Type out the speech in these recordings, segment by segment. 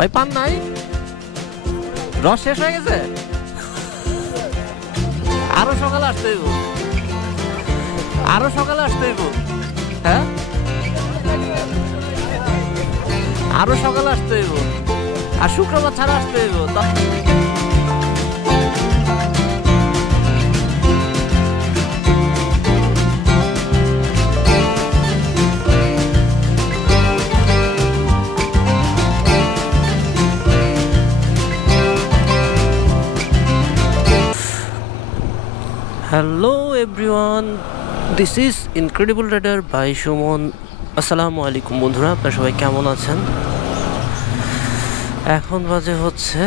ভাই পান নাই, রস শেষ হয়ে গেছে, আরো সকালে আসতে হইব, আরো সকালে আসতে হইব। হ্যাঁ, আরো সকালে আসতে হইব, আর শুক্রবার ছাড়া আসতে হইব। Hello everyone, this is incredible rider by Suman. আসসালামু আলাইকুম বন্ধুরা, আপনারা সবাই কেমন আছেন? এখন বাজে হচ্ছে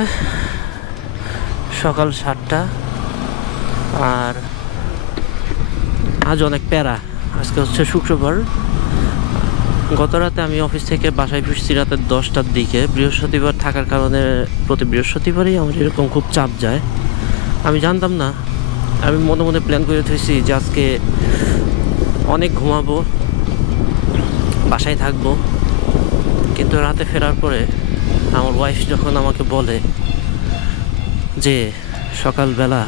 সকাল 7টা, আর আজ অনেক প্যারা। আজকে হচ্ছে শুক্রবার। গত রাতে আমি অফিস থেকে বাসায় ফিরছি রাতের 10টার দিকে। বৃহস্পতিবার থাকার কারণে প্রতি বৃহস্পতিবারই আমার এরকম খুব চাপ যায়। আমি জানতাম না, আমি মনে মনে প্ল্যান করে থুইছি যে আজকে অনেক ঘুমাবো, বাসায় থাকবো। কিন্তু রাতে ফেরার পরে আমার ওয়াইফ যখন আমাকে বলে যে সকালবেলা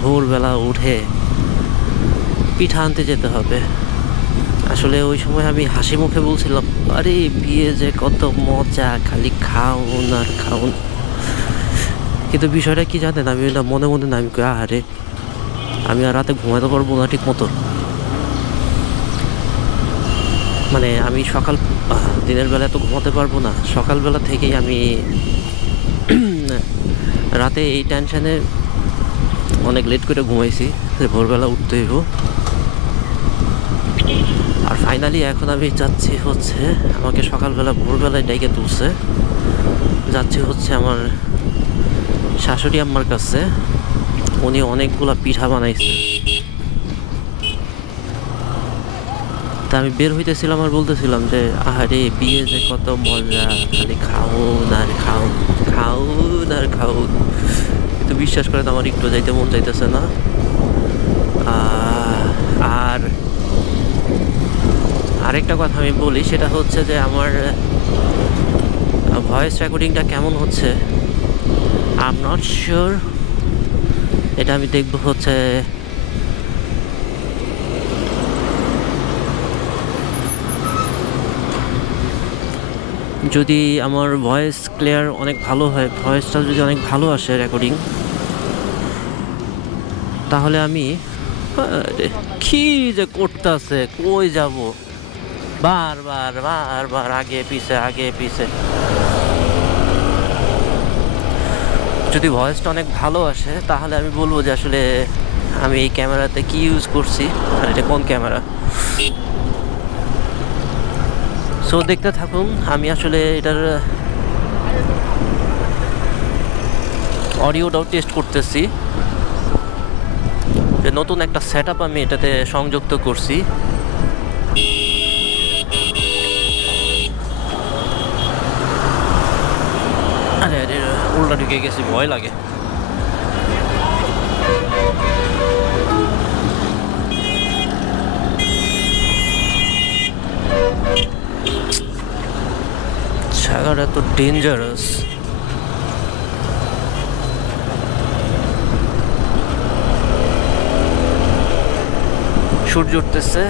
ভোরবেলা উঠে পিঠা আনতে যেতে হবে, আসলে ওই সময় আমি হাসি মুখে বলছিলাম, আরে বিয়ে যে কত মজা, খালি খাউন আর খাউন। কিন্তু বিষয়টা কি জানেন, আমি মনে মনে না, আমি আরে আমি আর রাতে ঘুমাতে পারবো না ঠিক মতো। মানে আমি দিনের বেলা তো ঘুমাতে পারবো না, সকালবেলা থেকেই আমি রাতে এই টেনশনে অনেক লেট করে ঘুমাইছি যে ভোরবেলা উঠতে হইব। আর ফাইনালি এখন আমি যাচ্ছি হচ্ছে, আমাকে সকালবেলা ভোরবেলায় ডেকে তুলছে, যাচ্ছি হচ্ছে আমার শাশুড়ি আম্মার কাছে। উনি অনেকগুলা পিঠা বানাইছে। তা আমি বের হইতেছিলাম আর বলতেছিলাম যে আহারে বিয়ে যে কত মজা, খালি খাউন আর খাউন, খাউন আর খাউন। কিন্তু বিশ্বাস করেন আমার একটু যাইতে মন চাইতেছে না। আর আরেকটা কথা আমি বলি, সেটা হচ্ছে যে আমার ভয়েস রেকর্ডিংটা কেমন হচ্ছে আই এম নট শিওর। এটা আমি দেখবো হচ্ছে যদি আমার ভয়েস ক্লিয়ার অনেক ভালো হয়, ভয়েসটা যদি অনেক ভালো আসে রেকর্ডিং, তাহলে আমি কি যে করতেছে, কই যাব বারবার বারবার আগে পিছে আগে পিছে। যদি ভয়েসটা অনেক ভালো আসে তাহলে আমি বলবো যে আসলে আমি এই ক্যামেরাতে কি ইউজ করছি আর এটা কোন ক্যামেরা। সো দেখতে থাকুন। আমি আসলে এটার অডিওটাও টেস্ট করতেছি, যে নতুন একটা সেট আপ আমি এটাতে সংযুক্ত করছি। আরে আরে উল্টা ঢুকে গেছি, ভয় লাগে। জায়গাটা তো ডেঞ্জারাস। সূর্য উঠতেছে।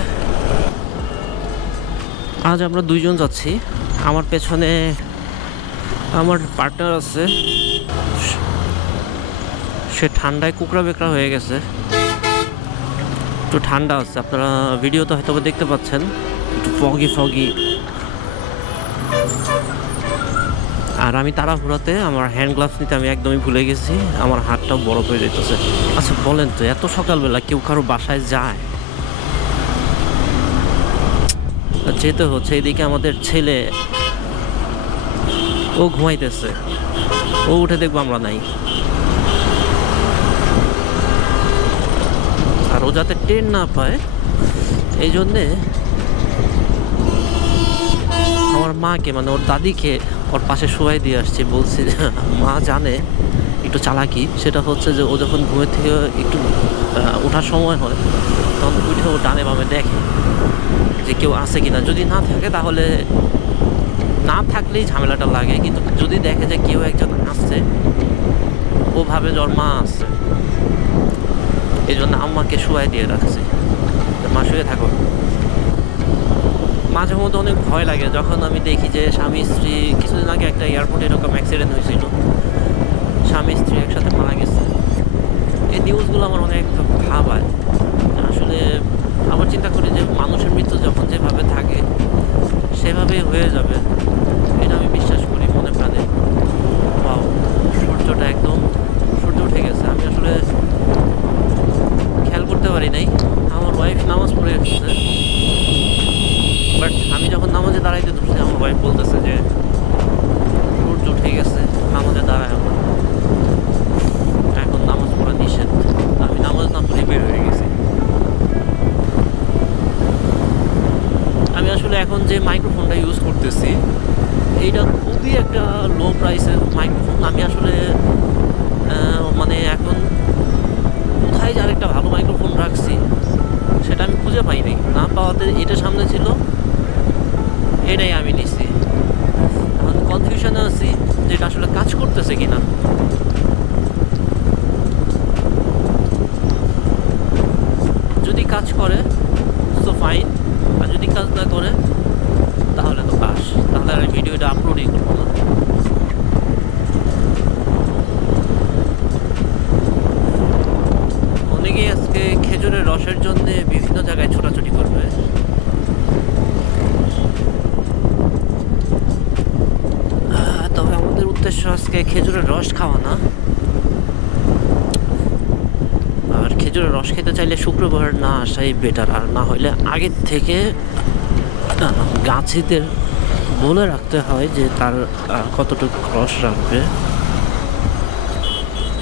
আজ আমরা দুইজন যাচ্ছি, আমার পেছনে আমার পার্টনার আছে। সে ঠান্ডায় কুকড়া বেকড়া হয়ে গেছে, একটু ঠান্ডা আছে। আপনারা ভিডিওতে হয়তো দেখতে পাচ্ছেন একটু ফগি ফগি। আর আমি তাড়াহুড়াতে আমার হ্যান্ড গ্লাভস নিতে আমি একদমই ভুলে গেছি, আমার হাতটাও বরফ হয়ে যেতেছে। আচ্ছা বলেন তো, এত সকালবেলা কেউ কারো বাসায় যায়? যেতে হচ্ছে। এদিকে আমাদের ছেলে ও ঘুমাইতেছে, ও উঠে দেখবো আমরা নাই। আর ও যাতে ট্রেন না পায় এই জন্যে আমার মাকে, মানে ওর দাদিকে ওর পাশে শোয়াই দিয়ে আসছি। বলছি মা জানে একটু চালাকি, সেটা হচ্ছে যে ও যখন ঘুমের থেকে একটু ওঠার সময় হয় তখন উঠে ও ডানে বামে দেখে যে কেউ আছে কিনা। যদি না থাকে তাহলে না থাকলেই ঝামেলাটা লাগে, কিন্তু যদি দেখে যে কেউ একজন আসছে, ও ভাবে যে ওর মা আসছে, এই জন্য আম্মাকে শুয়াই দিয়ে রাখছে, মা শুয়ে থাকো। মাঝে মধ্যে অনেক ভয় লাগে যখন আমি দেখি যে স্বামী স্ত্রী, কিছুদিন আগে একটা এয়ারপোর্টে এরকম অ্যাক্সিডেন্ট হয়েছিল, স্বামী স্ত্রী একসাথে মারা গেছে। এই নিউজগুলো আমার অনেক ভাবায়। আসলে আবার চিন্তা করি যে মানুষের মৃত্যু যখন যেভাবে থাকে সেভাবেই হয়ে যাবে, এটা আমি বিশ্বাস করি মনে প্রাণে। বাও, সূর্যটা একদম, সূর্য উঠে গেছে। আমি আসলে খেয়াল করতে পারি নাই, আমার ওয়াইফ নামাজ পড়ে এসেছে, বাট আমি যখন নামাজে দাঁড়াইতে ধরছি আমার ওয়াইফ বলতেছে যে সূর্য উঠে গেছে, নামাজে দাঁড়ায় আমার, এখন নামাজ পড়া নিষেধ। আমি নামাজ না পড়ে বের হয়ে গেছি। আমি আসলে এখন যে মাইক্রোফোনটা ইউজ করতেছি, এইটা খুবই একটা লো প্রাইসের মাইক্রোফোন। আমি আসলে মানে এখন কোথায় যে আরেকটা ভালো মাইক্রোফোন রাখছি সেটা আমি খুঁজে পাইনি, না পাওয়াতে এটা সামনে ছিল, এটাই আমি নিছি। এখন কনফিউশনে আছি যে এটা আসলে কাজ করতেছে কিনা। যদি কাজ করে তো ফাইন, আর যদি কাজ না করে তাহলে তো কাজ, তাহলে আর ভিডিওটা আপলোডই করবো না। অনেকেই আজকে খেজুরের রসের জন্য বিভিন্ন জায়গায় ছোটাছুটি করবে। তবে আমাদের উদ্দেশ্য আজকে খেজুরের রস খাওয়া না। আর খেজুরের রস খেতে চাইলে শুক্রবার না আসাই বেটার, আর না হলে আগের থেকে গাছিদের বলে রাখতে হয় যে তার কতটুকু রস রাখবে,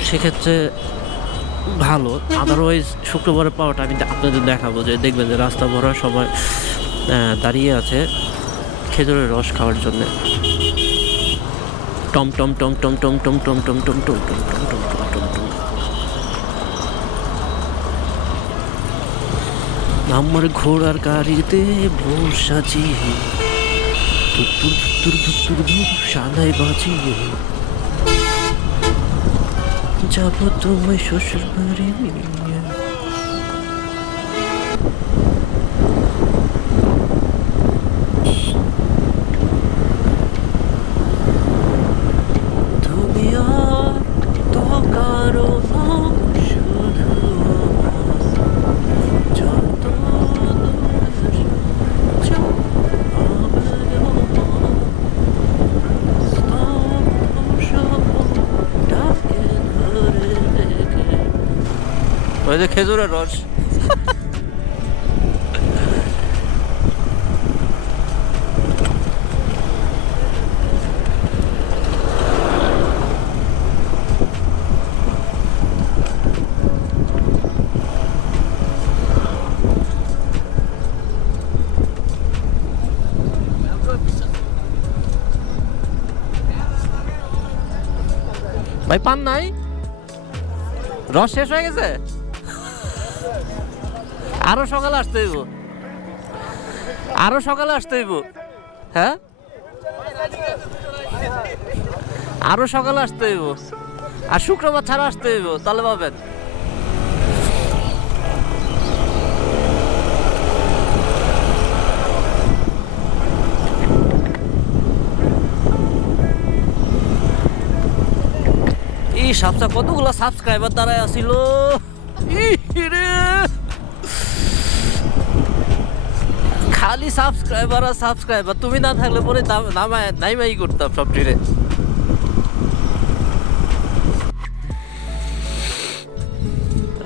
সেক্ষেত্রে ভালো। আদারওয়াইজ শুক্রবারে পাওয়াটা আমি আপনাদের দেখাবো, যে দেখবেন যে রাস্তা ভরা সবাই দাঁড়িয়ে আছে খেজুরের রস খাওয়ার জন্য। Tom Tom Tom Tom Tom Tom Tom Tom Tom Tom Tom Tom Tom Tom Tom Tom. আমার ঘোড়ার গাড়িতে ভোর সাজিয়ে ধুর ধুর ধুর ধুর সানাই বাজিয়ে যাব তোমায় শ্বশুর বাড়ি নিয়ে। তুমি আর তো কারো না, শুধু যত ওই যে খেজুরের রস। ভাই পান নাই, রস শেষ হয়ে গেছে, আরো সকালে আসতে হইব, আরো সকালে আসতে হইব। হ্যাঁ, আরো সকালে আসতে হইব, আর শুক্রবার ছাড়া আসতে হইব, তাহলে পাবেন। এই সাবসা কতগুলো সাবস্ক্রাইবার দ্বারাই আসিল, খালি সাবস্ক্রাইবার আর সাবস্ক্রাইবার। তুমি না থাকলে পরে নাইমাই করতাম সব ডিরে।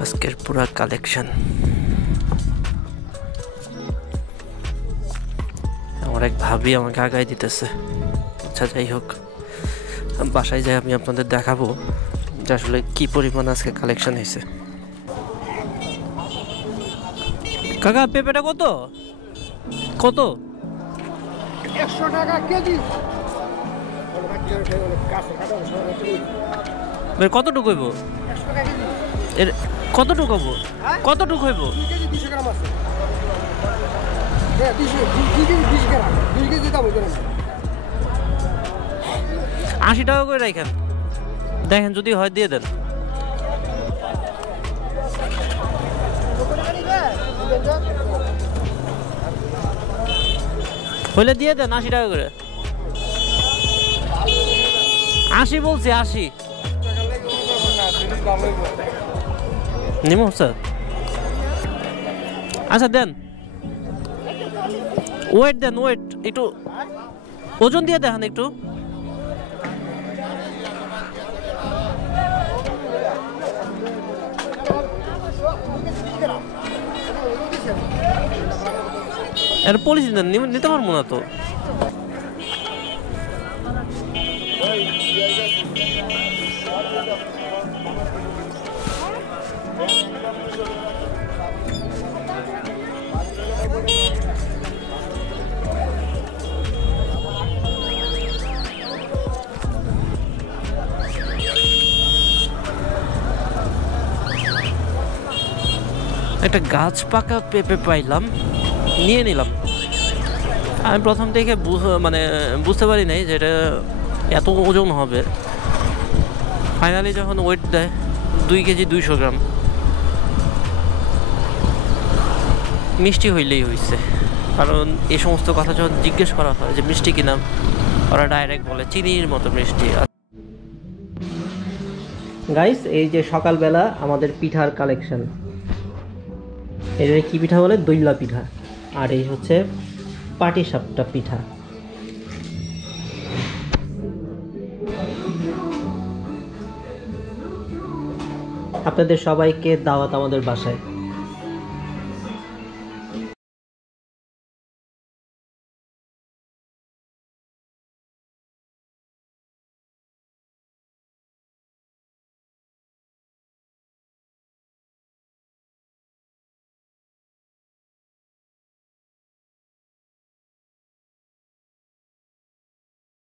আজকের পুরা কালেকশন আমার এক ভাবি আমাকে আগাই দিতেছে। আচ্ছা যাই হোক, বাসায় যাই আমি আপনাদের দেখাবো যে আসলে কি পরিমাণ আজকে কালেকশন হয়েছে। কাকা পেঁপেটা কত কত? 100 টাকা কেজি। কতটুকু হইব? এর কতটুকু হইব? কতটুকু হইব? 2 কেজি 200 গ্রাম আছে। হ্যাঁ 2 কেজি 20 গ্রাম, 2 কেজি দাম হইবে না। 80 টাকা করে রাখেন, দেখেন যদি হয় দিয়ে দেন। হইলে দিয়ে দেন 80 টাকা করে। 80 বলছি, 80 নিমো স্যার। আচ্ছা দেন, ওয়েট দেন, ওয়েট একটু ওজন দিয়ে দেখান একটু। এটা পলিসি দেন, নিতে পারবো না তো। একটা গাছ পাকা পেঁপে পাইলাম, নিয়ে নিলাম। আমি প্রথম থেকে মানে বুঝতে পারি নাই যে এটা এত ওজন হবে। ফাইনালি যখন ওয়েট দেয় 2 কেজি 200 গ্রাম, মিষ্টি হইলেই হয়েছে। কারণ এই সমস্ত কথা যখন জিজ্ঞেস করা হয় যে মিষ্টি কিনা, ওরা ডাইরেক্ট বলে চিনির মতো মিষ্টি। গাইস, এই যে সকালবেলা আমাদের পিঠার কালেকশন। এটা কি পিঠা বলে? দইলা পিঠা। আর এই হচ্ছে পাটিসাপটা পিঠা। আপনাদের সবাইকে দাওয়াত আমাদের বাসায়।